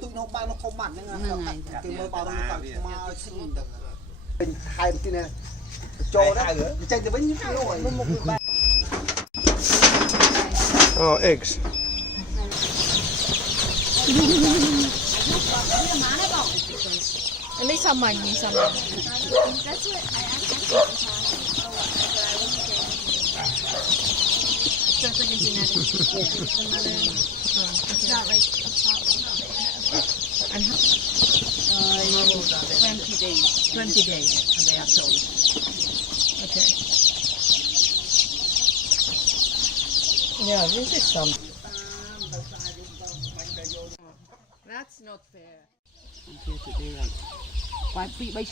tụi nó bao nó không mặn nữa cái mơ bao nó tặng mà xin được hai cái này cho đó chạy từ bên những cái rồi một ba Oh, eggs. At least someone. That's what I so it's like a genetic. It's not like a problem. And 20 days. 20 days, and they are sold. Okay. Yeah, this is some. That's not fair. Quay bị bây